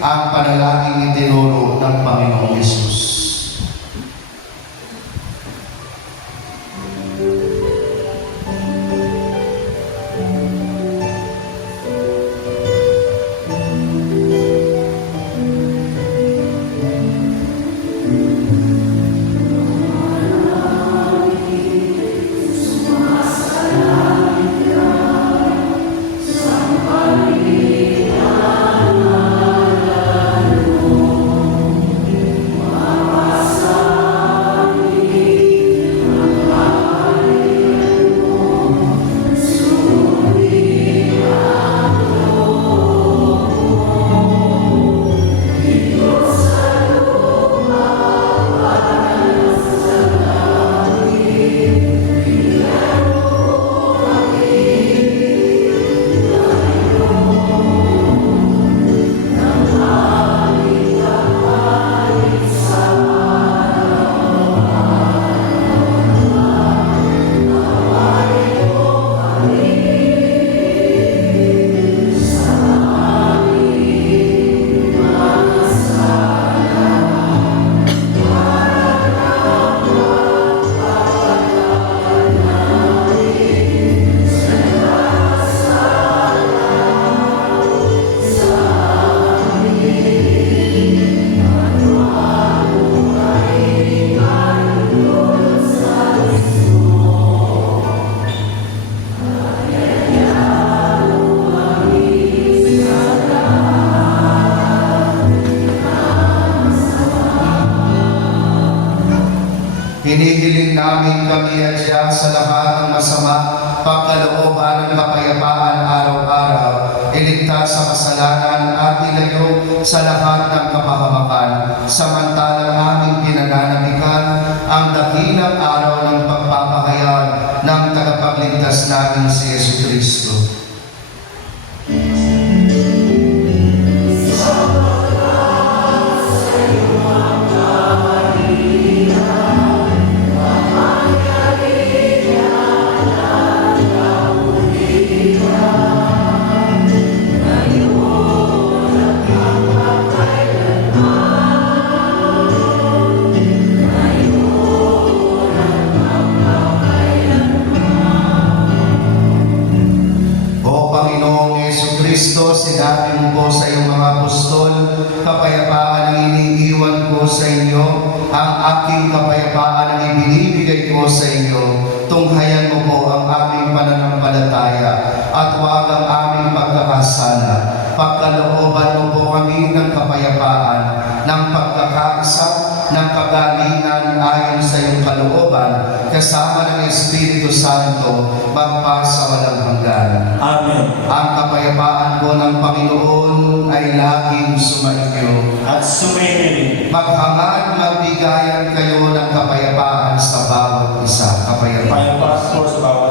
ang panalangin itinuro ng Panginoong Hesus. Hinihiling namin kami adya sa lahat ng masama, pagkalooban ng kapayapaan araw-araw, iligtas sa kasalanan at ilayo sa lahat ng kapahamakan, samantalang aming pinananabikan ang dakilang araw ng pagpapahayag ng tagapagligtas namin si Jesucristo. Kristo, sinabi mo po sa iyong mga apostol, kapayapaan ang iniiwan ko sa inyo, ang aking kapayapaan ang ibinibigay ko sa inyo. Tunghayan mo po ang aming pananampalataya at huwag ang aming pagkakasala. Pagkalooban mo po kami ng kapayapaan, ng pagkakaisa, ng kagalingan ayon sa iyong kalooban, kasama ng Espiritu Santo, magpasa walang hanggan. Amen. Ang kapayapaan po ng Panginoon ay laging sumainyo. At sumainyo. Maghangad, magbigayan kayo ng kapayapaan sa bawat isa. Kapayapaan. Kapayapaan po sa bawat